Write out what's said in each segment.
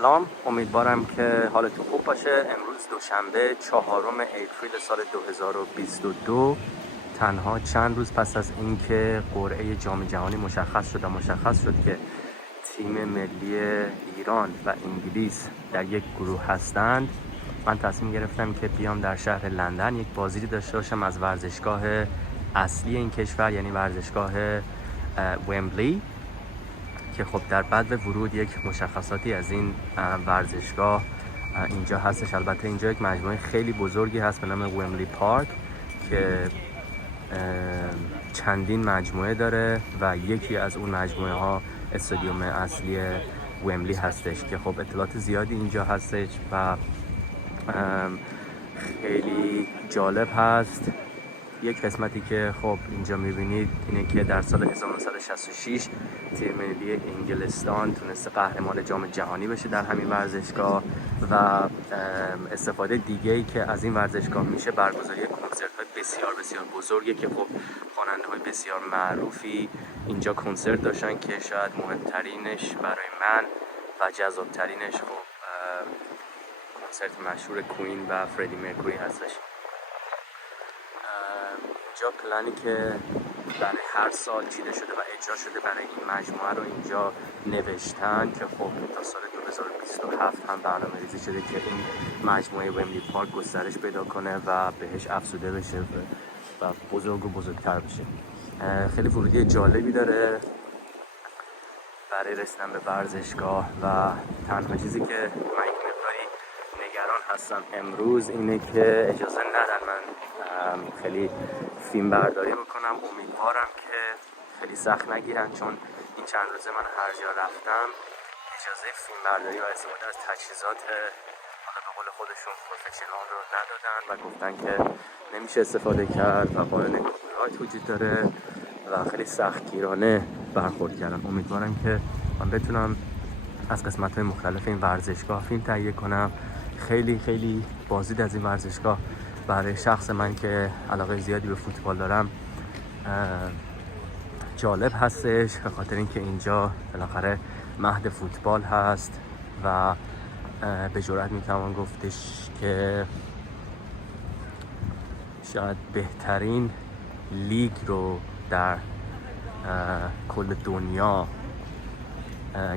سلام، امیدوارم که حالتون خوب باشه. امروز دوشنبه 4 اپریل سال 2022، تنها چند روز پس از اینکه قرعه جام جهانی مشخص شد که تیم ملی ایران و انگلیس در یک گروه هستند، من تصمیم گرفتم که بیام در شهر لندن یک بازدیدی داشته باشم از ورزشگاه اصلی این کشور، یعنی ورزشگاه ومبلی، که خب در بعد ورود یک مشخصاتی از این ورزشگاه اینجا هستش. البته اینجا یک مجموعه خیلی بزرگی هست به نام ومبلی پارک که چندین مجموعه داره و یکی از اون مجموعه ها استادیوم اصلی ومبلی هستش که خب اطلاعات زیادی اینجا هستش و خیلی جالب هست. یک قسمتی که خب اینجا میبینید اینه که در سال 1966 تیم ملی انگلستان تونسته قهرمان جام جهانی بشه در همین ورزشگاه و استفاده دیگه‌ای که از این ورزشگاه میشه برگزاری کنسرت‌های بسیار بسیار بزرگی که خب خواننده‌های بسیار معروفی اینجا کنسرت داشتن که شاید مهمترینش برای من و جذابترینش خب کنسرت مشهور کوین و فردی مرکوری هستش. اینجا پلانی که برای هر سال چیده شده و اجرا شده برای این مجموعه رو اینجا نوشتن که خب تا سال 2027 هم برنامه ریزی شده که این مجموعه ومبلی پارک گسترش پیدا کنه و بهش افزوده بشه و بزرگ و بزرگتر بشه. خیلی ورودی جالبی داره برای رسیدن به ورزشگاه و تنها چیزی که من یک مقداری نگران هستم امروز اینه که اجازه ندن من خیلی فیلم برداری بکنم. امیدوارم که خیلی سخت نگیرن، چون این چند روزه من هر جا رفتم اجازه فیلم برداری و استفاده از تجهیزات حالا به قول خودشون پروفشنال رو ندادن و گفتن که نمیشه استفاده کرد و قانون کپی رایت وجود داره و خیلی سختگیرانه برخورد کردن. امیدوارم که من بتونم از قسمت‌های مختلف این ورزشگاه فیلم تهیه کنم. خیلی بازدید از این ورزشگاه برای شخص من که علاقه زیادی به فوتبال دارم جالب هستش، به خاطر اینکه اینجا بالاخره مهد فوتبال هست و به جرئت میتوان گفتش که شاید بهترین لیگ رو در کل دنیا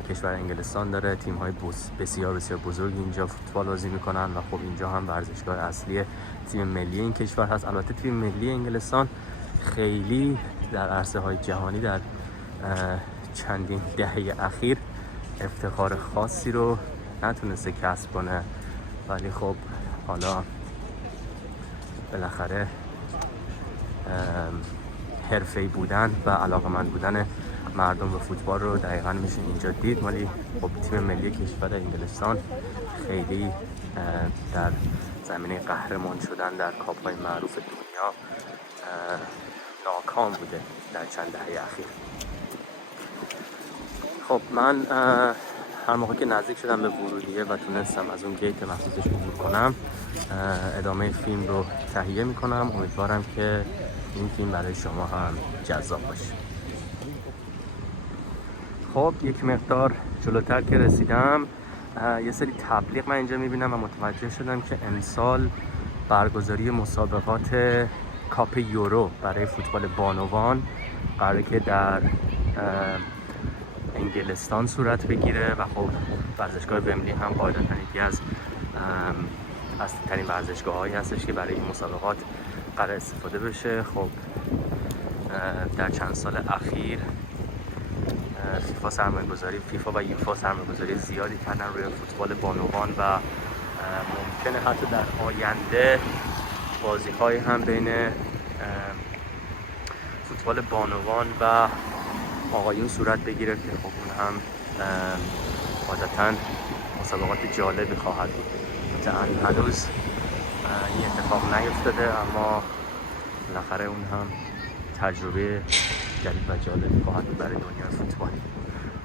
کشور انگلستان داره. تیم‌های بسیار بسیار بزرگی اینجا فوتبال بازی میکنن و خب اینجا هم ورزشگاه اصلی تیم ملی این کشور هست. البته تیم ملی انگلستان خیلی در عرصه‌های جهانی در چندین دهه اخیر افتخار خاصی رو نتونسته کسب کنه، ولی خب حالا بالاخره حرفه‌ای بودن و علاقه‌مند بودن مردم به فوتبال رو دقیقاً میشه اینجا دید. ولی خب تیم ملی کشور انگلستان خیلی در زمینه قهرمان شدن در کاپ‌های معروف دنیا ناکام بوده در چند دهه اخیر. خب من هر موقع که نزدیک شدم به ورودیه و تونستم از اون گیت مخصوصش عبور کنم ادامه فیلم رو تهیه میکنم. امیدوارم که این فیلم برای شما هم جذاب باشه. خب یک مقدار جلوتر که رسیدم یه سری تبلیغ من اینجا میبینم و متوجه شدم که امسال برگزاری مسابقات کاپ یورو برای فوتبال بانوان قراره که در انگلستان صورت بگیره و خب ورزشگاه ومبلی هم قاعدتاً یکی از اصلی‌ترین ورزشگاه‌هایی هستش که برای این مسابقات قرار استفاده بشه. خب در چند سال اخیر فیفا و یوفا سرمایه‌گذاری زیادی کردن روی فوتبال بانوان و ممکنه حتی در آینده بازی‌هایی هم بین فوتبال بانوان و آقایون صورت بگیره که خب اون هم عادتاً مسابقات جالبی خواهد بود. هنوز این اتفاق نیفتاده اما بالاخره اون هم تجربه جدید و جالبی خواهد بود برای دنیای فوتبال.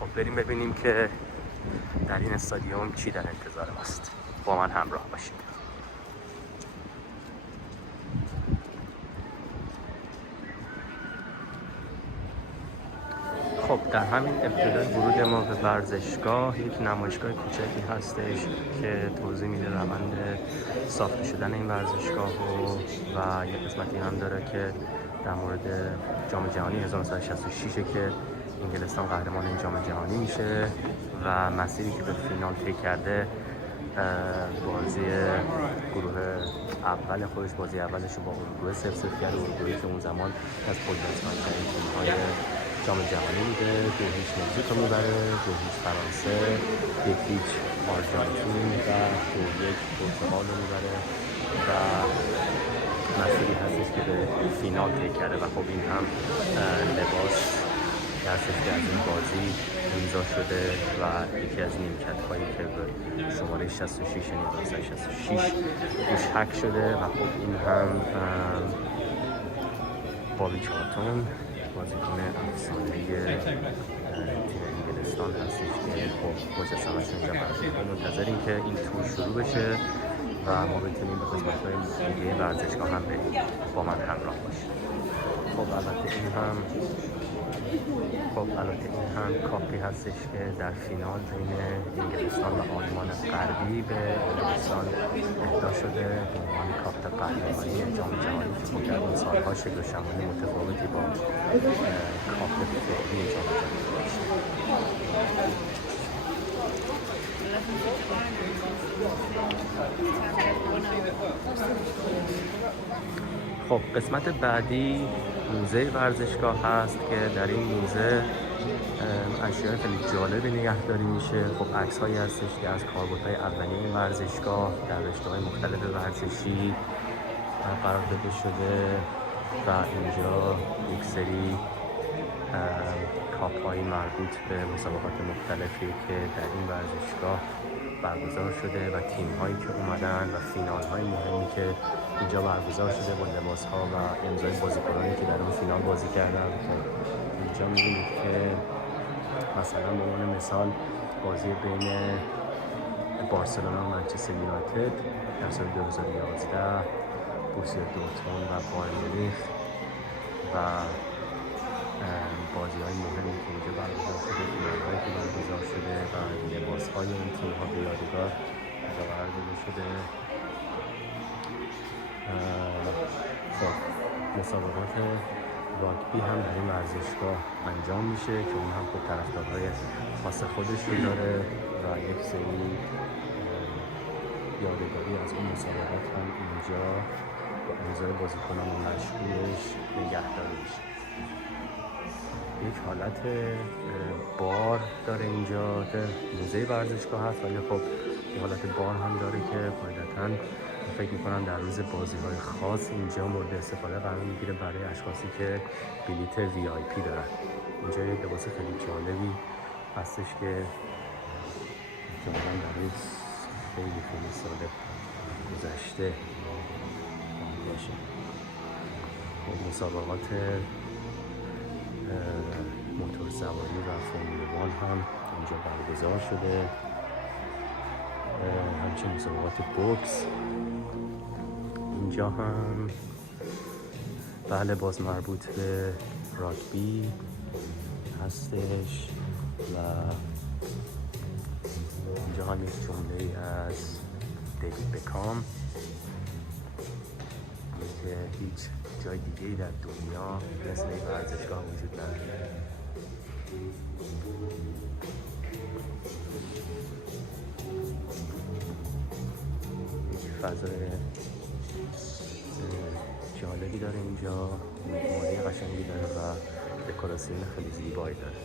خب بریم ببینیم که در این استادیوم چی در انتظار ماست. با من همراه باشید. خب در همین ابتدای ورود ما به ورزشگاه یک نمایشگاه کوچکی هستش که توضیح میده روند ساخته شدن این ورزشگاه و یک قسمتی هم داره که در مورد جام جهانی 1966 که انگلستان قهرمان این جام جهانی میشه و مسیری که به فینال طی کرده. بازی گروه اول خودش، بازی اولش رو با اروپا 0-0 کرد. اروپایی که اون زمان از قدرتمندترین تیم‌های جام جهانی بوده. 2-0 مکزیک رو میبره، 2-0 فرانسه، 1-0 آرژانتین و 2-1 پرتغال رو میبره و مسیری هستش که به فینال طی کرده و خب این هم لباس هستش که از این بازی امضا شده و یکی از نیمکت‌هایی که به شماره 66 یعنی 1966 روش حک شده و خب این هم بابی چارتون بازیکن افسانه تیم انگلستان هستش که خب مجسمه‌اش اینجا برده. منتظریم که این تور شروع بشه و ما بتونیم به قسمت‌های دیگه ورزشگاه هم بریم. با من همراه باشید. خب البته این هم کاپی هستش که در فینال بین انگلستان و آلمان غربی به انگلستان اهدا شده به عنوان کاپ قهرمانی جام جهانی که خب در این سال‌ها شکل و شمایل متفاوتی با کاپ فعلی جام جهانی داشته. خب قسمت بعدی موزه ورزشگاه هست که در این موزه اشیاء خیلی جالبی نگهداری میشه. خب عکس‌هایی هستش که از کاربردهای اولیه ورزشگاه در رشته‌های مختلف ورزشی قرار داده شده و اینجا یک سری کاپ‌های مربوط به مسابقات مختلفی که در این ورزشگاه برگزار شده و تیم‌هایی که اومدن و فینال‌های مهمی که اینجا برگزار شده با لباس‌ها و امضای بازیکنانی که در اون فینال بازی کردن. اینجا می‌بینید که مثلا به عنوان مثال بازی بین بارسلونا و منچستر یونایتد در سال 2011، بوروسیا دورتموند و بایر مونیخ و بازی‌های مهمی که اینجا برگزار شده، فینال‌هایی که برگزار شده و لباس‌های این تیم‌ها به یادگار اینجا قرار داده شده. خب مسابقات راگبی هم در این ورزشگاه انجام میشه که اون هم خب طرفدارهای خاص خودش رو داره و یک سری یادگاری از اون مسابقات هم اینجا با امضای بازیکنان مشهورش نگهداری میشه. یک حالت بار داره اینجا که موزه ورزشگاه هست، ولی خب یک حالت بار هم داره که قاعدتاً فکر میکنم در روز بازی‌های خاص اینجا مورد استفاده قرار میگیره برای اشخاصی که بلیت VIP دارن. اینجا یک لباس خیلی جالبی هستش که احتمالاً برای خیلی سال گذشته باشه. مسابقات موتور سواری و فرمول 1 هم اینجا برگزار شده. همچنین مسابقات بوکس اینجا هم بله باز مربوط به راگبی هستش و اینجا هم یک جمله از بکنه که هیچ جای دیگه‌ای در دنیا مثل این ورزشگاه وجود نداره. فضای جالبی داره اینجا، معماری قشنگی داره و دکوراسیون خیلی زیبایی داره.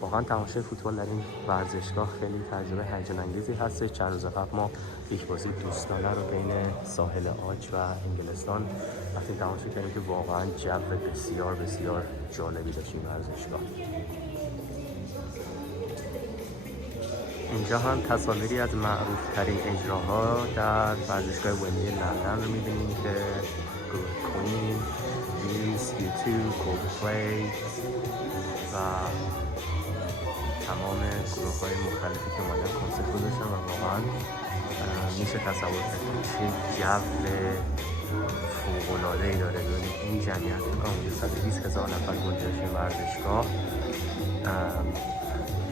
واقعا تماشای فوتبال در این ورزشگاه خیلی تجربه هیجان انگیزی هست. چند روز قبل ما یک بازی دوستانه رو بین ساحل عاج و انگلستان وقتی تماشا کردیم که واقعا جو بسیار بسیار جالبی داشت این ورزشگاه. اینجا هم تصاویری از معروف ترین اجراها در ورزشگاه ومبلی لندن رو می‌بینیم که بکنه، یوتیوب، کولدپلی و تمام گروه‌های مختلفی که اومدن کنسرت گذاشتن و واقعا میشه تصور کرد که چه جو فوق‌العاده‌ای داره. ببینید این جمعیت حدود 120,000 نفر گنجش این ورزشگاه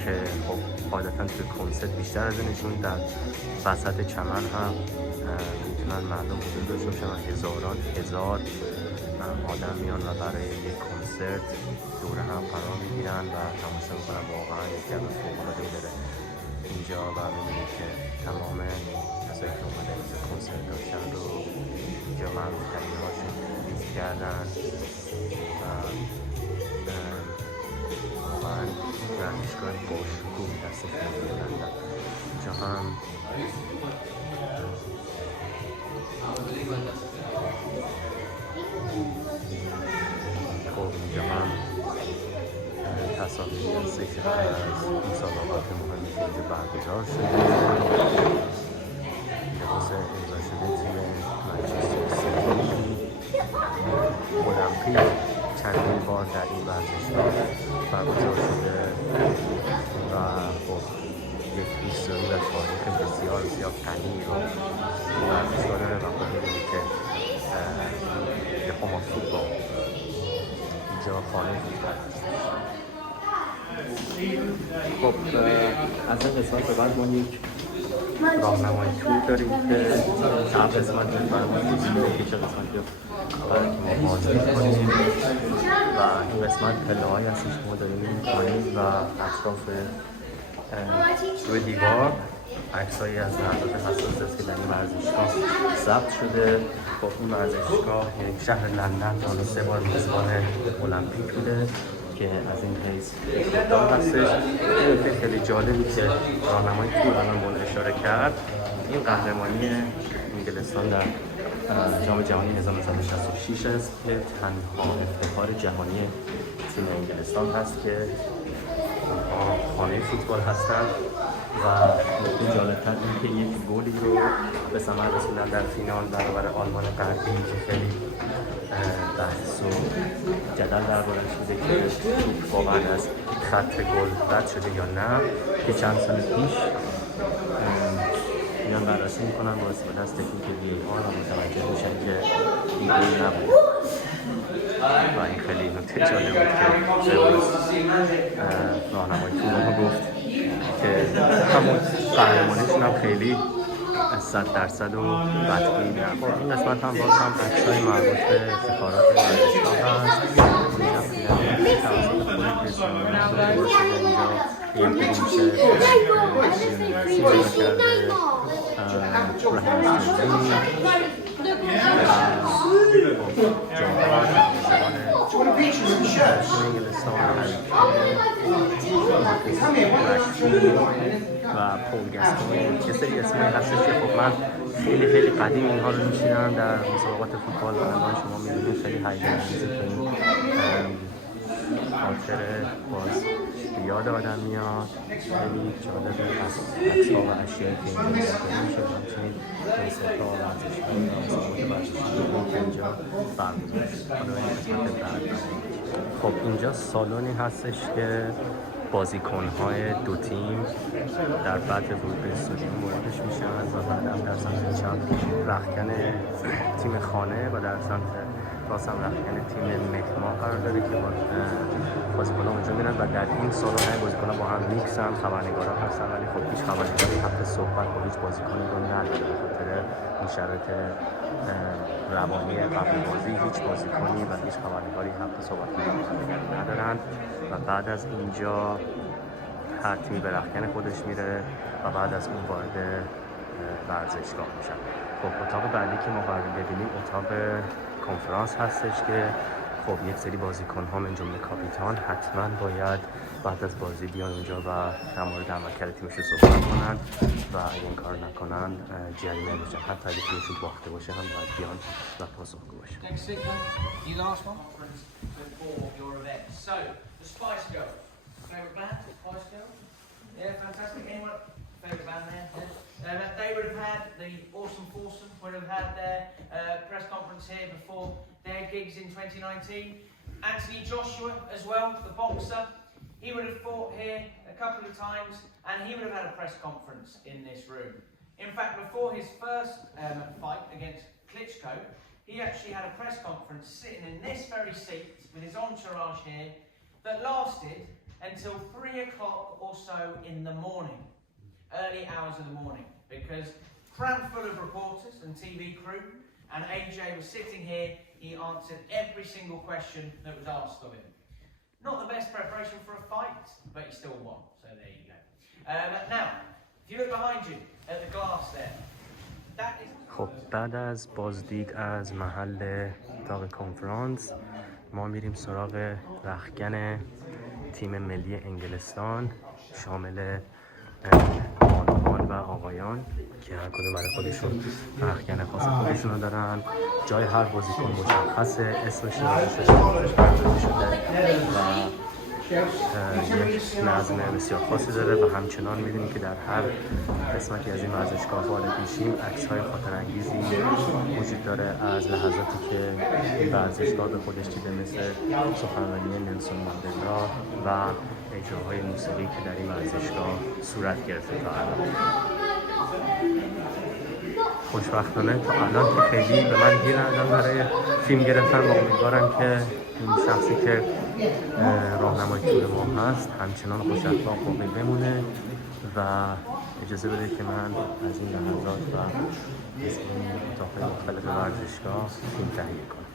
که خب قاعدتاً توی کنسرت بیشتر از اینشون در وسط چمن هم میتونن مردم حضور داشته باشن و هزار آدم میان و برای یک کنسرت دور هم قرار میگیرن و تماشا میکنن. واقعا یک جمع فوق‌العاده‌ای داره اینجا و میبینید که تمام کسایی که اومدن اینجا کنسرت داشتن رو اینجا معروف‌ترین هاشون لیست کردن و واقعا ورزشگاه باشکوه دست خیلی لندن. اینجا هم خب اینجا هم تصاویری هستش از مسابقات مهمی که اینجا برگزار شده. لباس امضا شده تیم منچستر سیتی المپیک چندین بار در این ورزشگاه برگزار شده و خب یک هیستوری و تاریخ بسیار غنی رو این ورزشگاه داره و خب می‌بینید که هما فوتبال اینجا خانه فوتبال هست. خب از این قسمت به بعد ما یک راهنمای تور داریم که هر قسمت می‌فرمایید که چه قسمتی رو ما بازدید کنیم و این قسمت پله‌هایی هستش که ما داریم می‌کنیم و اطراف روی دیوار عکسایی از لحظات حساس است که در این ورزشگاه ثبت شده. خب این ورزشگاه یک شهر لندن تا 3 بار میزبان المپیک بوده که از این حیث اقدام هستش. این خیلی جالبی که راهنمای تور الان بود اشاره کرد، این قهرمانی انگلستان در جام جهانی 1966 است که تنها افتخار جهانی تیم انگلستان هست که خانه فوتبال هستن و نکته جالب‌تر این که یک گلی رو به ثمر رسوندن در فینال برابر آلمان غربی که خیلی بحث و جدل درباره‌اش بوده که واقعا از خط گل رد شده یا نه، که چند سال پیش میان بررسی میکنن با استفاده از تکنیک بیارم و متوجه میشن که این گل نبود و این خیلی نکته جالب بود که راهنمای تور ما گفت که همون قهرمانیشون هم خیلی 100% و قطعی نبود. این قسمت هم باز هم عکس‌های مربوط به افتخارات ورزشگاه هست. و پولگستون یه سری اسمایی هستش که خب من خیلی قدیم اینها رو میشیدم در مسابقات فوتبال و الان شما میبینید خیلی هیجان انگیزه که این خاطره باز بیاد آدم میاد. خیلی جالبه از عکس‌ها و اشیایی که اینجا دیده میشه و همچنین کنسرت‌ها و ورزش‌ها و مسابقات ورزشی که اینجا برگزار شده. حالا این قسمت بعد خب اینجا سالونی هستش که بازیکن‌های دو تیم در بعد ورود به استادیوم واردش میشن و بعد هم در سمت چپ رختکن تیم خانه و در سمت راست هم رختکن تیم مهمان قرار داره که بازیکن‌ها اونجا میرن و در این سالن بازیکن‌ها با هم میکس هم خبرنگارا هستن، ولی خب هیچ خبرنگاری حق صحبت با هیچ بازیکنی رو نداره به خاطر این شرایط روانی قبل بازی. هیچ بازیکنی و هیچ خبرنگاری حق صحبت ندارن و بعد از اینجا هر تیمی به رختکن خودش میره و بعد از اون وارد ورزشگاه میشن. خب اتاق بعدی که ما قرار ببینیم اتاق کنفرانس هستش که خب یک سری بازیکن ها من جمله کاپیتان حتما باید بعد از بازی بیان اونجا و در مورد عملکرد تیمشون صحبت کنن و اگه این کار نکنن جریمه میشن. حتی اگه تیمشون باخته باشه هم باید بیان و پاسخگو باشه. They would have had the awesome foursome would have had their press conference here before their gigs in 2019. Anthony Joshua as well, the boxer, he would have fought here a couple of times and he would have had a press conference in this room. In fact, before his first fight against Klitschko, he actually had a press conference sitting in this very seat with his entourage here that lasted until 3 o'clock or so in the morning, early hours of the morning, because crammed full of reporters and TV crew, and AJ was sitting here. He answered every single question that was asked of him. Not the best preparation for a fight, but he still won, so there you go. Now, if you look behind you at the glass there, that is... خب بعد از بازدید از محل اتاق کنفرانس ما میریم سراغ رختکن تیم ملی انگلستان شامل بانوان و آقایان که هر کدوم برای خودشون رختکن خاص خودشون رو دارن. جای هر بازیکن مشخصه، اسمش نوشته شده و یک نظم بسیار خاصی داره و همچنان می‌بینیم که در هر قسمتی از این ورزشگاه وارد میشیم عکس‌های خاطرانگیزی وجود داره از لحظاتی که این ورزشگاه به خودش دیده، مثل سخنرانی نلسون ماندلا و اجراهای موسیقی که در این ورزشگاه صورت گرفته تا الان. خوشبختانه تا الان که خیلی به من گیر ندادن برای فیلم گرفتن و امیدوارم که این شخصی که راهنمای تور ما هست همچنان خوش اخلاق باقی بمونه و اجازه بده که من از این لحظات و از این اتاق‌های مختلف ورزشگاه فیلم تهیه کنم.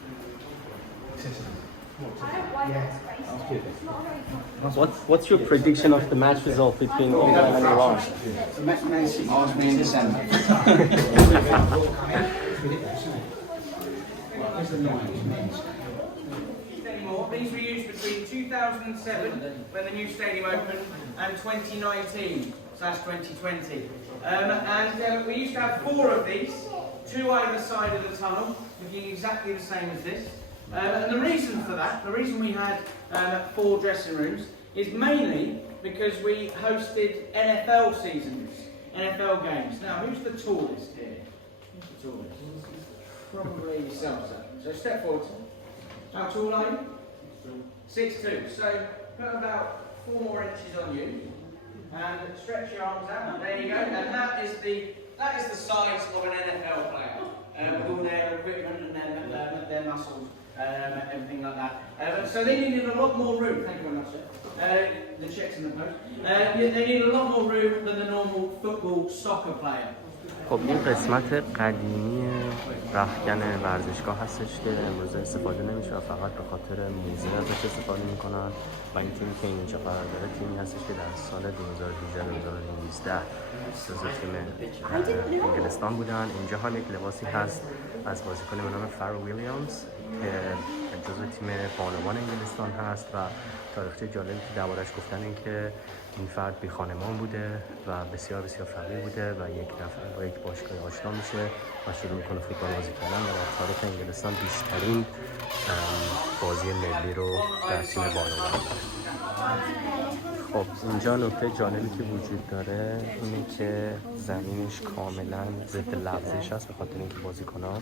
What's your prediction of the match result between England and Iran? Ask me in December. These were used between 2007, when the new stadium opened, and 2019/2020. And we used to have 4 of these, 2 either side of the tunnel, looking exactly the same as this. And the reason for that, the reason we had 4 dressing rooms, is mainly because we hosted NFL seasons, NFL games. Now, who's the tallest here? Who's the tallest? Probably yourself, sir. So step forward. How tall are you? 6'2". So put about 4 more inches on you, and stretch your arms out. There you go. And that is the size of an NFL player, with all their equipment and their muscles. Everything like that. So they needed a lot more room. Thank you very much, sir. The checks in the post. They needed a lot more room than the normal football soccer player. خب این قسمت قدیمی رختکن ورزشگاه هستش که امروز استفاده نمیشه و فقط به خاطر موزه ازش استفاده میکنن و این تیمی که اینجا قرار داره تیمی هستش که در سال 2018 جزو تیم انگلستان بودن. اینجا هم یک لباسی هست از بازیکن به نام فر ویلیامز که جزو تیم بانوان انگلستان هست و تاریخچه جالبی که دربارش گفتن این که این فرد بی خانمان بوده و بسیار بسیار فقیر بوده و یک دفعه با یک باشگاه آشنا میشه و شروع میکنه فوتبال بازی کردن و در تاریخ انگلستان بیشترین بازی ملی رو در تیم بانوان داره. خب اینجا نکته جالبی که وجود داره اینه که زمینش کاملا ضد لغزش هست به خاطر اینکه بازیکن‌ها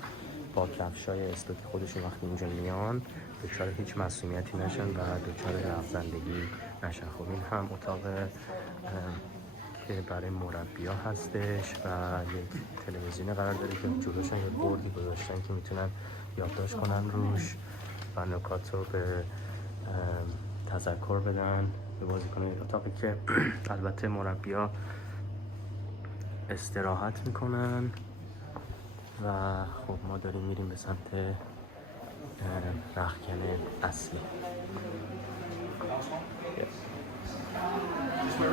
با کفشای استوکی خودشون وقتی اینجا میان دچار هیچ معصومیتی نشن و دچار لغزندگی نشن. خب این هم اتاق که برای مربی‌ها هستش و یک تلویزیون قرار داره که جلوشن یه بردی گذاشتن که میتونن یادداشت کنن روش و نکات رو به تذکر بدن به بازیکنان. اتاقی که البته مربی‌ها استراحت میکنن و خب ما داریم میریم به سمت رختکن اصلی.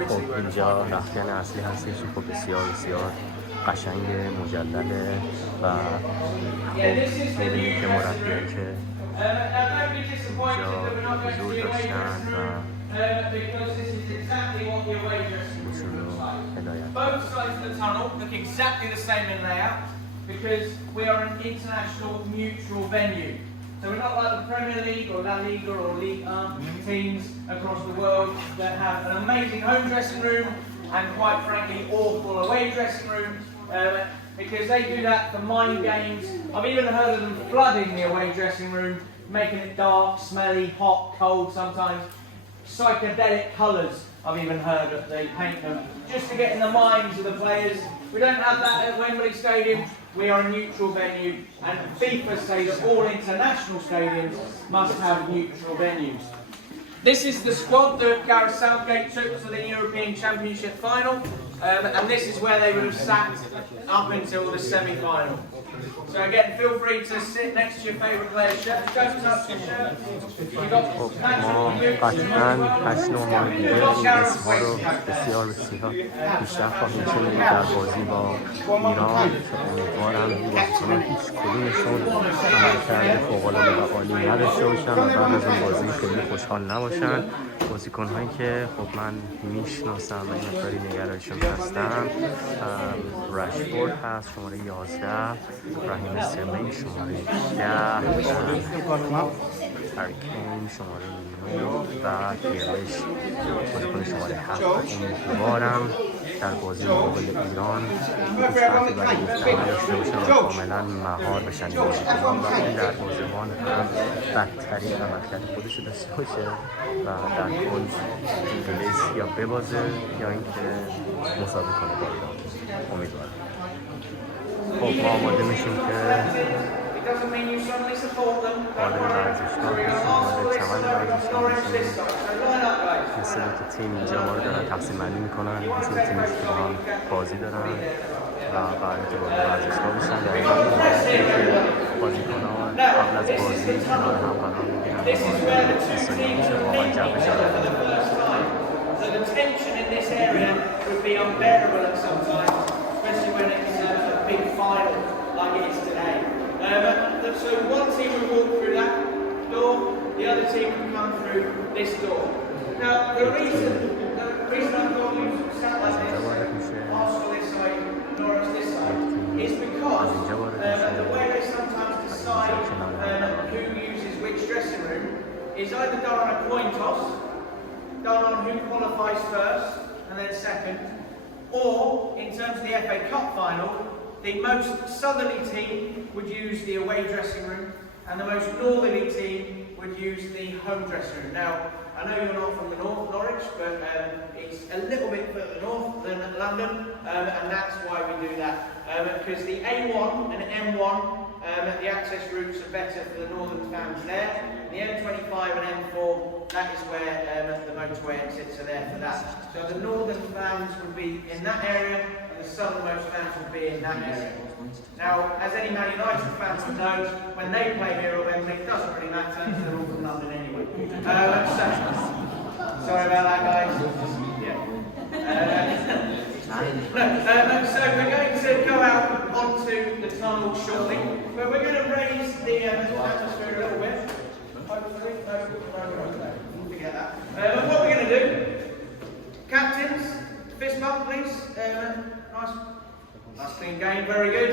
خب اینجا رختکن اصلی هستش. خب بسیار بسیار قشنگ مجلله و خب میبینیم که مربیایی که اینجا حضور داشتن و Both sides of the tunnel look exactly the same in layout because we are an international mutual venue. So we're not like the Premier League or La Liga or Ligue 1 teams across the world that have an amazing home dressing room and quite frankly awful away dressing rooms because they do that for mind games. I've even heard of them flooding the away dressing room, making it dark, smelly, hot, cold sometimes. Psychedelic colours I've even heard that they paint them just to get in the minds of the players. We don't have that at Wembley Stadium. we are a neutral venue, and FIFA say that all international stadiums must have neutral venues. This is the squad that Gareth Southgate took to the European Championship final, and this is where they would have sat up until the semi-final. So again, feel free to sit next to your favourite player's shirt. Don't touch your shirt. You've got قطعا 8-9 ماه دیگه این اسما رو بسیار بیشتر خواهیم شنید در بازی با ایران که امیدوارم این بازیکنان هیچ کدومشون عملکرد فوق‌العاده و عالی نداشته باشن و بعد از اون بازی خیلی خوشحال نباشن. بازیکن‌هایی که خب من میشناسم و این مقداری نگرانشون هستم، رشفورد هست شماره 11، رحیم استرلینگ شماره 10، هریکین شماره 9 و گیرش بازیکن شماره 7. امیدوارم در بازی مقابل ایران هیچ وقتی برای گفتن نداشته باشن و کاملا مهار بشن این بازیکنان و این در بازیکن هم بدترین عملکرد خودش رو داشته باشه و در کل انگلیس یا ببازه یا اینکه مساوی کنه با ایران. امیدوارم. خب ما آماده میشیم که وارد ورزشگاه بشیم، وارد چمن ورزشگاه بشیم. مثل که تیم اینجا ما رو دارن تقسیم بندی میکنن، مثل تیمی که با هم بازی دارن و بعد که وارد ورزشگاه بشن دقیقا این وقتی که بازیکن‌ها قبل از بازی کنار هم قرار میگیرن و وارد استادیوم میشه. واقعا جو جالبی داره. So the tension in this area would be unbearable at some times, especially when it's a big final like it is today. So one team would walk through that door, the other team would come through this door. Now the reason I thought we sat like this, Arsenal this side, Norwich this side, is because the way they sometimes decide who uses which dressing room is either done on a coin toss, done on who qualifies first and then second, or in terms of the FA Cup final, the most southerly team would use the away dressing room and the most northerly team would use the home dressing room. Now, I know you're not from the north, Norwich, but it's a little bit further north than London, and that's why we do that. Because the A1 and M1, the access routes are better for the northern fans there. The M25 and M4, that is where the motorway exits are there for that. So the northern fans would be in that area, and the southernmost fans would be in that area. Now, as any Man United fans would know, when they play here at Wembley, it doesn't really matter, because they're all from London anyway. Sorry about that, guys. Yeah. So we're going to go out onto the tunnel shortly, but we're going to raise the atmosphere a little bit. Forget that. What we're going to do, captains, fist bump please. Nice clean game, very good.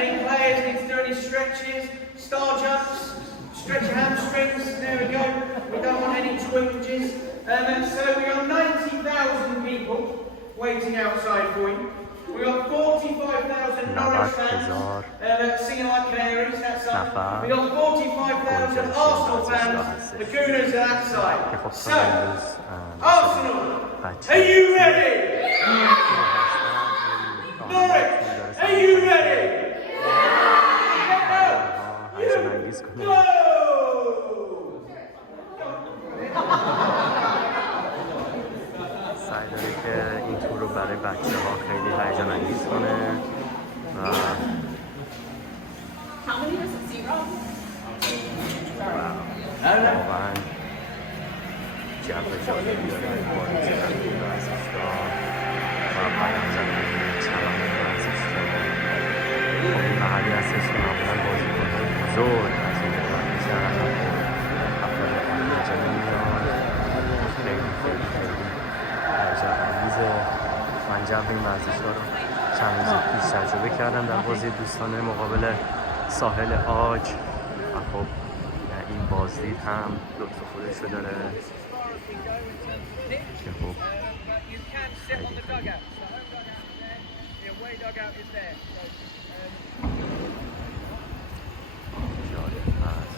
Any players need to do any stretches, star jumps, stretch your hamstrings, there we go. We don't want any twinges. So we got 90,000 people waiting outside for you. We got 45,000 Norwich fans singing like canaries that side. We got 45,000 Arsenal fans, the Gooners to that side. So, Arsenal, are you ready? Norwich, are you ready? Go! سعی داره که این تور رو برای بچه ها خیلی هیجان انگیز کنه و واقعا جو جالبی داره وارد شدن این ورزشگاه و بیان زدن چمن ورزشگاه. خب این محلی هستش که معمولا بازیکن‌های بزرگ از این بهتر میشن و افراد مجموعه میان. خیلی هیجان انگیزه. من جو این ورزشگاه رو چند روز پیش تجربه کردم در بازی دوستانه مقابل ساحل آج و خب این بازدید هم لطف خودش رو داره که خب خیلی جالب هست.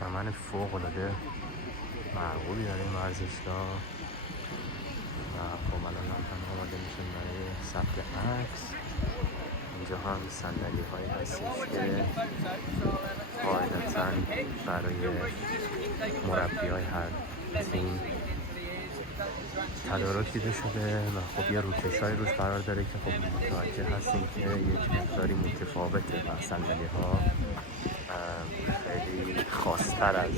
چمن فوق‌العاده مرغوبی داره این ورزشگاه و خب الان هم آماده میشیم برای ثبت عکس. اینجا هم صندلی هایی هستش که قاعدتاً برای مربی های هر تیم تدارک دیده شده و خب یه روکش های روش قرار داره که خب متوجه هستیم که یک مقداری متفاوته و صندلی ها خیلی خاص‌تر از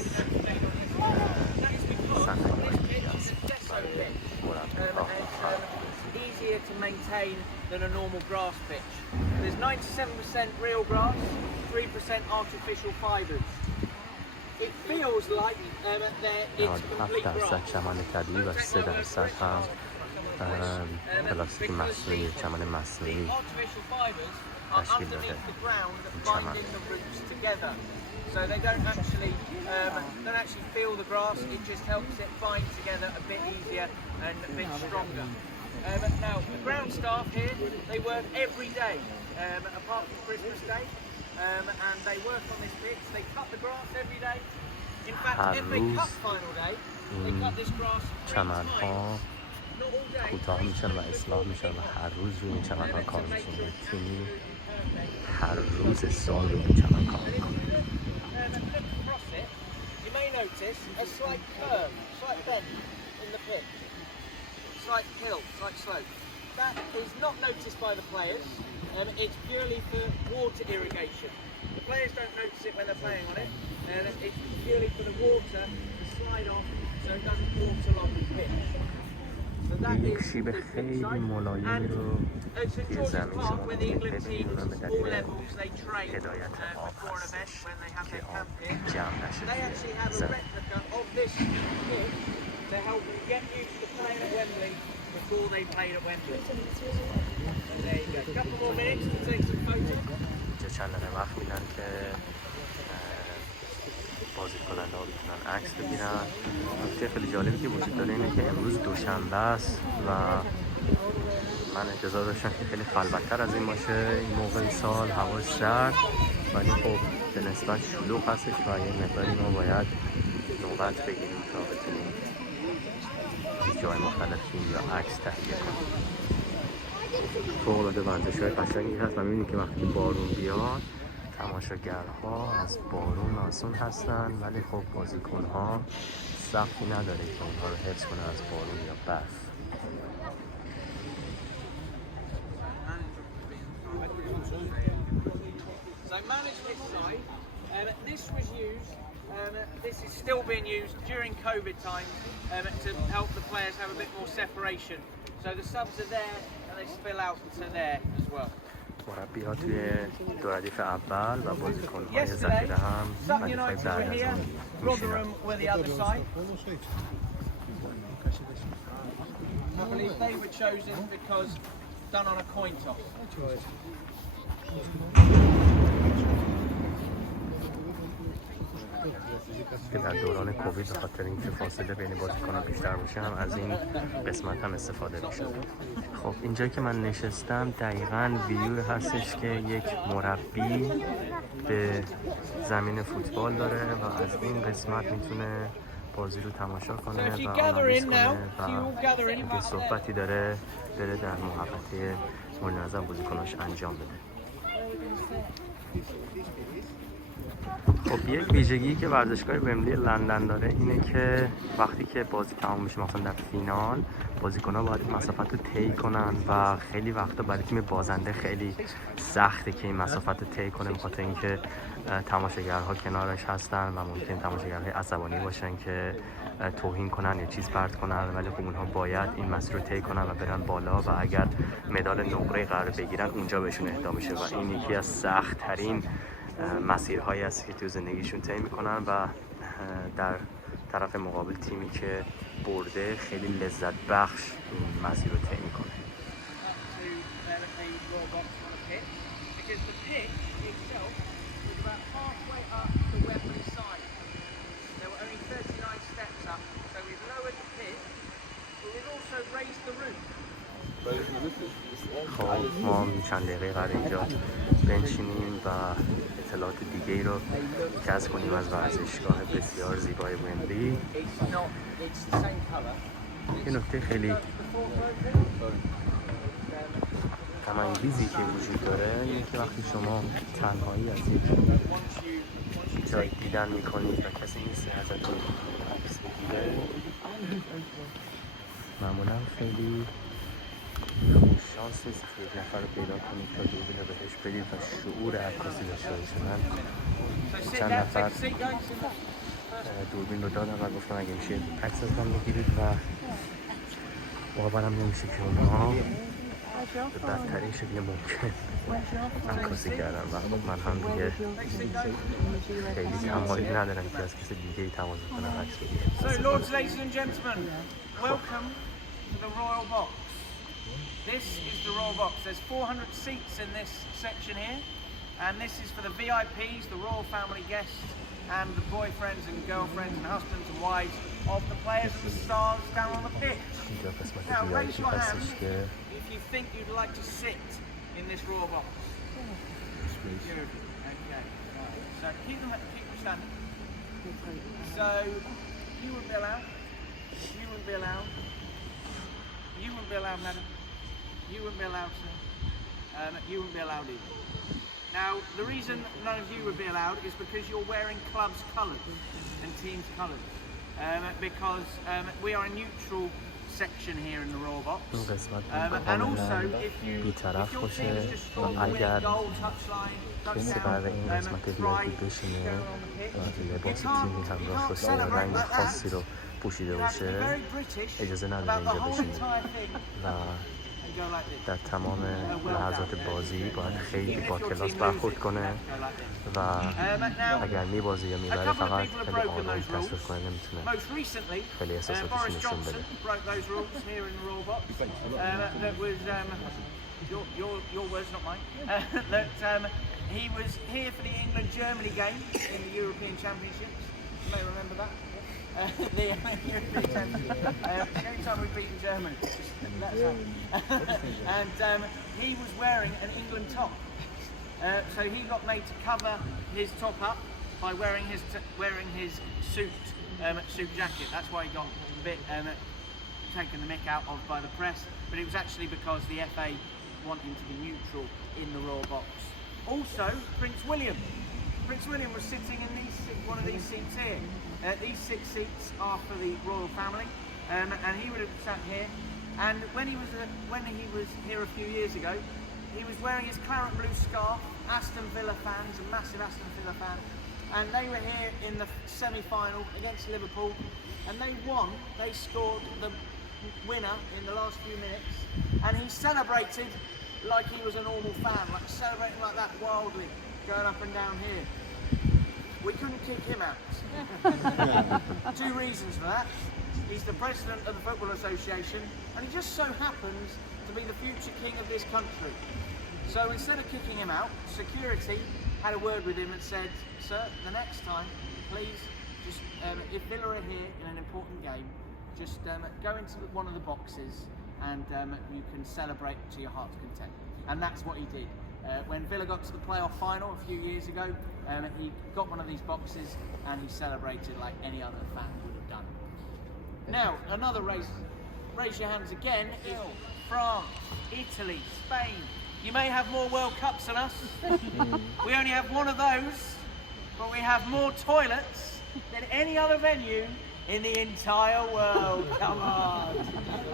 صندلی های دیگه هست برای مربی ها. Easier to maintain than a normal grass pitch. There's 97% real grass, 3% artificial fibres. It feels like it's complete grass. 7% چمن طبیعی و 3% هم پلاستیک مصنوعی، چمن مصنوعی Artificial fibres are تشکیل داده underneath the ground چمن. binding the roots together. So they don't actually feel the grass, it just helps it bind together a bit easier and a bit stronger. Now, the ground staff here, they work every day, apart from Christmas Day, and they work on this pitch. They cut the grass every day. In fact, every cut final day, they cut this grass 3 چمن times. ها Not all day. کوتاه میشن و اصلاح میشن و هر روز روی این چمن ها کار میشه. یک تیمی هر روز سال روی این چمن کار میکنه. Look across it, you may notice a slight curve, slight bend in the pitch. Slight hill, slight slope. That is not noticed by the players. It's purely for water irrigation. The players don't notice it when they're playing on it, and it's purely for the water to slide off so it doesn't waterlog the pitch. So that یک is شیب the خیلی pitch side. ملایمی رو And St توی George's زمین Park, شما where the میتونید England ببینید teams, و به all دلیل levels, they train هدایت آب before an event هستش when they have که their آب camp here. جمع نشه They actually have توی a زمین. replica of this pitch to help them get used to playing at Wembley before they played at Wembley. There you go. A couple more minutes to take some photos. اینجا چند دقیقه وقت میدن که بازی کننده ها بتونن عکس بگیرن. نکته خیلی جالبی که وجود داره اینه که امروز دوشنبه است و من انتظار داشتم که خیلی خلوت‌تر از این باشه این موقع سال، هوا سرد، ولی خب به نسبت شلوغ هستش و یه مقداری ما باید نوبت بگیریم تا بتونیم از جای مختلف فیلم یا عکس تهیه کنیم. فوق‌العاده ورزش‌های قشنگی هست و می‌بینید که وقتی بارون بیاد تماشاگرها از بارون آسون هستن، ولی خب بازیکن‌ها سقفی نداره که اونها رو حفظ کنه از بارون یا برف. So management side, this was used, this is still being used during COVID times to help the players have a bit more separation. So the subs are there and they spill out to there as well. مربی‌ها توی دو ردیف اول و بازیکن‌های Yesterday, ذخیره هم Sutton ردیف‌های United بعد were از here, اون میشینن. Rotherham were the other side. I believe they were chosen because done on a coin toss. که در دوران کووید به خاطر اینکه فاصله بین بازیکن‌ها بیشتر باشه هم از این قسمت هم استفاده می‌شد. خب اینجا که من نشستم دقیقاً ویو هستش که یک مربی به زمین فوتبال داره و از این قسمت میتونه بازی رو تماشا کنه و آنالیز کنه و اگه صحبتی داره بره در محوطه مورد نظر بازیکناش انجام بده. خب یک ویژگی که ورزشگاه ومبلی لندن داره اینه که وقتی که بازی تمام میشه مثلا در فینال بازیکن‌ها باید مسافت رو طی کنن و خیلی وقتا برای تیم بازنده خیلی سخته که این مسافت رو طی کنه، بخاطر اینکه تماشاگرها کنارش هستن و ممکن تماشاگرهای عصبانی باشن که توهین کنن یا چیز پرت کنن، ولی خب اونها باید این مسیر رو طی کنن و برن بالا و اگر مدال نقره قرار بگیرن اونجا بهشون اهدا میشه و این یکی از سخت‌ترین مسیرهایی است که تو زندگیشون طی میکنن و در طرف مقابل تیمی که برده خیلی لذت بخش این مسیر رو طی میکنه. خب ما چند دقیقه قرار اینجا بنشینیم و اطلاعات دیگه ای رو کسب کنیم از ورزشگاه بسیار زیبای ومبلی. یه نکته خیلی غم‌انگیزی که وجود داره اینه که وقتی شما تنهایی از یک جای دیدن میکنید و کسی نیست ازتون عکس بگیره، معمولا خیلی شانس نیست که یک نفر رو پیدا کنید تا دوربین رو بهش بدید و شعور عکاسی داشته باشه. من چند نفر دوربین رو دادم و گفتم اگه میشه عکس از من بگیرید و باورم نمیشه که اونها به بدترین شکل ممکن عکاسی کردن و خب من هم دیگه خیلی تمایل ندارم که از کسی دیگه ای تمایل کنم عکس بگیرم. So, Lords, ladies and gentlemen, welcome to the Royal Box. This is the Royal Box. There's 400 seats in this section here, and this is for the VIPs, the royal family guests, and the boyfriends and girlfriends and husbands and wives of the players and the stars down on the pitch. Now, raise your hand if you think you'd like to sit in this Royal Box. Good. Okay. So keep them standing. So you wouldn't be allowed. You wouldn't be allowed. You wouldn't be allowed, madam. You wouldn't be allowed, sir. You wouldn't be allowed either. Now, the reason none of you would be allowed is because you're wearing club's colours and team's colours. Because we are a neutral section here in the Royal Box. And also, if your team is just strong to win goal, touchline, touchdown, try, go on the pitch, you can't celebrate like that. پوشیده You have to be باشه very British اجازه نداره about the اینجا whole بشینید entire thing و and go like this. در تمام لحظات بازی باید خیلی با کلاس برخورد کنه و اگر میبازه یا میبره فقط خیلی آرام تصرف کنه، نمیتونه Most recently, خیلی احساساتش Boris نشون Johnson بده. broke those rules here in the Royal Box. That was your words, not mine. That he was here for the England-Germany game in the European Championships. You may remember that. The European Championship. The only time we've beaten Germany. That's how. And he was wearing an England top. So he got made to cover his top up by wearing his suit jacket. That's why he got a bit taken the mick out of by the press. But it was actually because the FA want him to be neutral in the Royal Box. Also, Prince William. Prince William was sitting in one of these seats here. These 6 seats are for the royal family, and he would have sat here. And when he was here a few years ago, he was wearing his claret blue scarf. Aston Villa fans, a massive Aston Villa fan, and they were here in the semi-final against Liverpool, and they won. They scored the winner in the last few minutes, and he celebrated like he was a normal fan, like celebrating like that wildly, going up and down here. We couldn't kick him out. 2 reasons for that. He's the president of the Football Association, and he just so happens to be the future king of this country. So instead of kicking him out, security had a word with him and said, "Sir, the next time, please, just if Villa are here in an important game, just go into one of the boxes and you can celebrate to your heart's content." And that's what he did. When Villa got to the playoff final a few years ago, he got one of these boxes and he celebrated like any other fan would have done. Now, another raise your hands again, is France, Italy, Spain. You may have more World Cups than us. We only have one of those, but we have more toilets than any other venue in the entire world. Come on.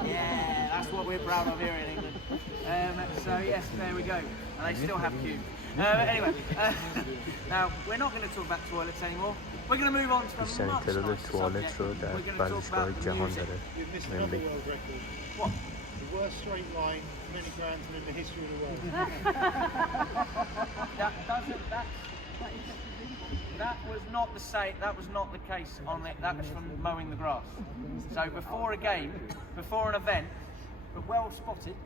Yeah, that's what we're proud of here in England. So yes, there we go. And they still have queues. Anyway, now we're not going to talk about toilets anymore. We're going to move on to a much nicer subject. We're going to talk about music. You've missed another world record. What? The worst straight line many grands in the history of the world. That was not the case on it. That was from mowing the grass. So before a game, before an event, but well spotted,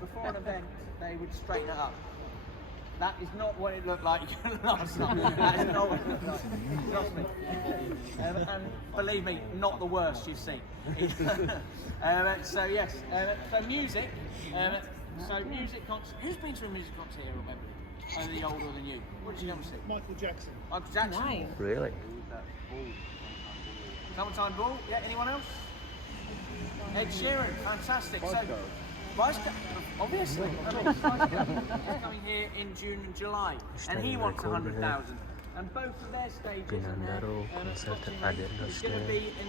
before an event, they would straighten it up. That is not what it looked like last night. That is not what it looked like. Trust me. And believe me, not the worst you've seen. So yes, so music. So music concert. Who's been to a music concert here at Wembley? Only older than you. What did you come see? Michael Jackson. Michael Jackson. Nice. Really? Summertime Ball. Yeah. Anyone else? Ed Sheeran. Fantastic. So. Obviously, he's coming here in June and July, and he wants 100,000. And both of their stages بیننده رو کنسرت قدر داشته که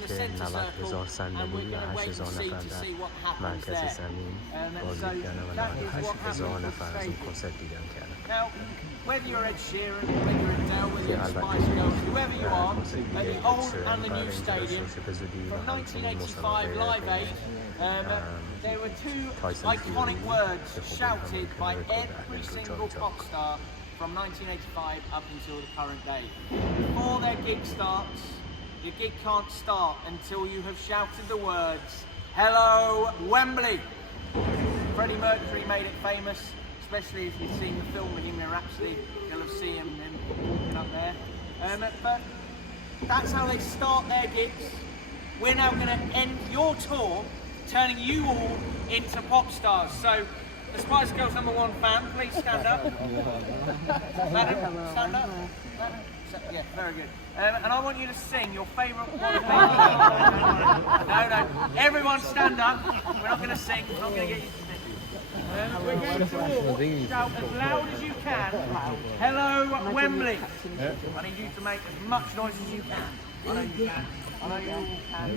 90,000 and we're صندلی و going to wait 8,000 and see نفر to در see what happens مرکز there. زمین بازدید کردن و 98,000 نفر از اون کنسرت دیدن کردن. Now, whether you're Ed Sheeran, whether you're Adele, whether you're Spice Girls, whoever you are, at the old and the new stadium, from 1985 Live Aid, there were two iconic words shouted by every single pop star from 1985 up until the current day. Before their gig starts, your gig can't start until you have shouted the words, "Hello, Wembley!" Freddie Mercury made it famous, especially if you've seen the film Bohemian Rhapsody, you'll have seen him walking up there. But that's how they start their gigs. We're now going to end your tour, turning you all into pop stars. So, the Spice Girls #1 fan, please stand up. Madam, stand up. Madam. Yeah, very good. And I want you to sing your favourite one. No, everyone stand up. We're not going to sing. We're not going to get you to sing. We're going to all shout as loud as you can. Hello, Wembley. I need you to make as much noise as you can. I know you can. I know you all can.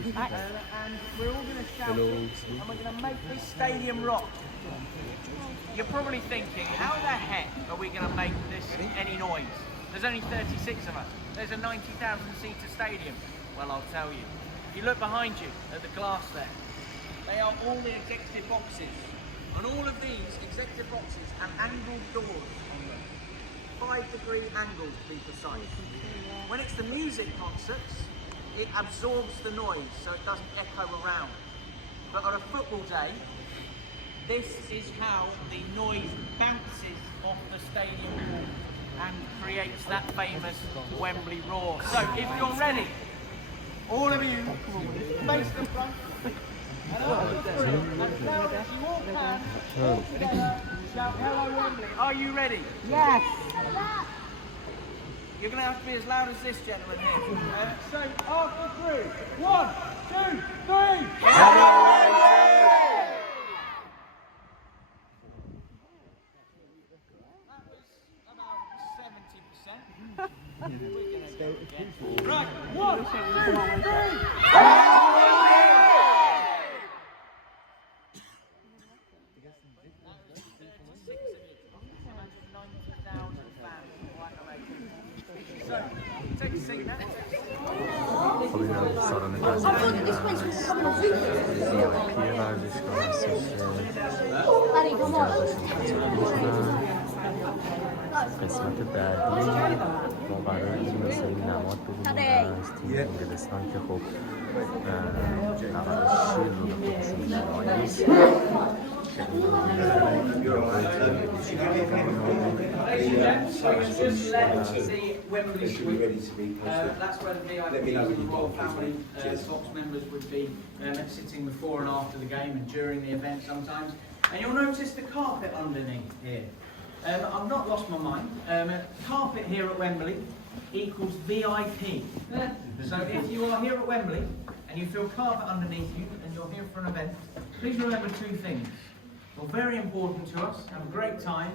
And we're all going to shout it, and we're going to make this stadium rock. You're probably thinking, how the heck are we going to make this any noise? There's only 36 of us. There's a 90,000-seater stadium. Well, I'll tell you. If you look behind you at the glass there, they are all the executive boxes. And all of these executive boxes have angled doors on them. 5-degree angles, to be precise. When it's the music concerts, it absorbs the noise so it doesn't echo around. But on a football day, this is how the noise bounces off the stadium wall and creates that famous Wembley roar. So if you're ready, all of you, face the front, and over the through, as loud as you all can, all together, shout "Hello Wembley." Are you ready? Yes. You're going to have to be as loud as this gentleman here. So after through, 1, 2, 3. Hello Wembley! That was about 70%. We're going to go again. Right, 1, 2, 3. Hello Wembley! That was 36 of you. 90,000 fans. Quite amazing. So, take a seat now. خب این هم سالن پذیرایی زیبایی ورزشگاه هستش قسمت بعدی ما قرار این مثل نماد ببینیم از تیم انگلستان که خب اول شیر رو به خودشون نمایی نیست Wembley Suite. That's where the VIP and the royal family box members would be sitting before and after the game and during the event sometimes. And you'll notice the carpet underneath here. I've not lost my mind. Carpet here at Wembley equals VIP. So if you are here at Wembley and you feel carpet underneath you and you're here for an event, please remember two things. You're very important to us. Have a great time.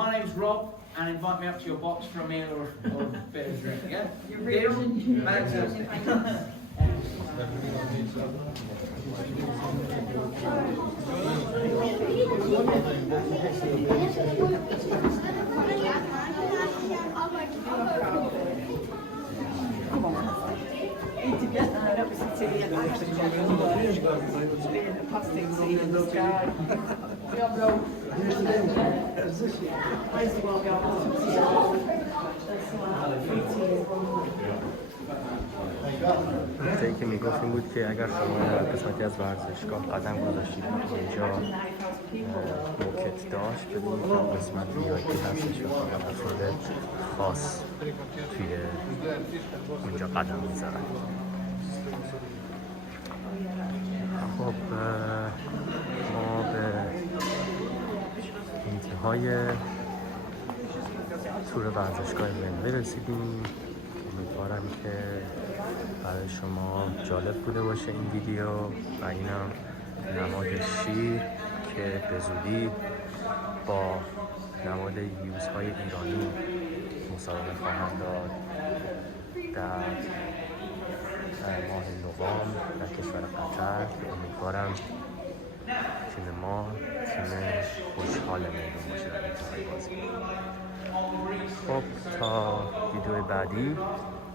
My name's Rob, and invite me up to your box for a meal or a bit of drink. Yeah? Deal? Fantastic. که میگفت این بود که اگر شما در قسمتی از ورزشگاه قدم گذاشتید اینجا موکت داشت. ببینید که قسمت وی‌آی‌پی هستش و فقط افراد خاص توی اونجا قدم میذارن. خب ما به انتهای تور ورزشگاه ومبلی رسیدیم. امیدوارم که برای شما جالب بوده باشه این ویدیو و اینم نماد شیر که به زودی با نماد یوزهای ایرانی مسابقه خواهند داد در ماه نوامبر در کشور قطر که امیدوارم تیم ما تیم خوشحال میدون باشه در انتهای بازی. خب تا ویدیو بعدی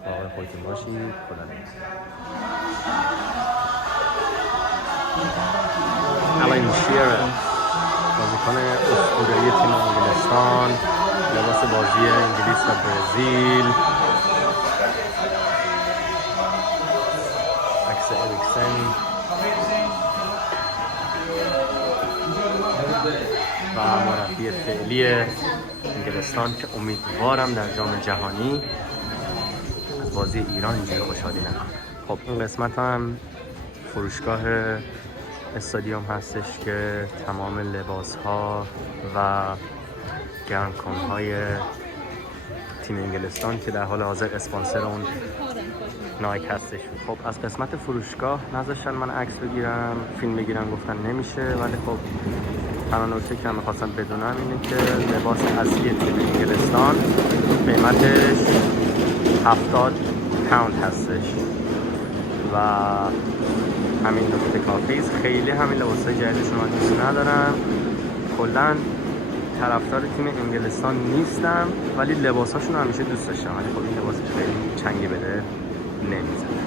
واقع خودتون باشید. خدا نگهدار. الان شیر بازیکن اسطوره‌ای تیم انگلستان، لباس بازی انگلیس و برزیل، عکس اریکسن و مربی فعلی انگلستان که امیدوارم در جام جهانی از بازی ایران اینجوری خوشحالی نکنه. خب این قسمت هم فروشگاه استادیوم هستش که تمام لباس ها و گرمکن های تیم انگلستان که در حال حاضر اسپانسر اون نایک هستش. خب از قسمت فروشگاه نذاشتن من عکس بگیرم، فیلم بگیرم، گفتن نمیشه، ولی خب تنها نکته که من می‌خواستم بدونم اینه که لباس اصلی تیم انگلستان قیمتش 70 پوند هستش و همین نکته کافیست. خیلی همین لباسای جدیدشون من دوست ندارم، کلا طرفدار تیم انگلستان نیستم، ولی لباساشون همیشه دوست داشتم، ولی خب این لباس خیلی چنگی بده نمیزنه.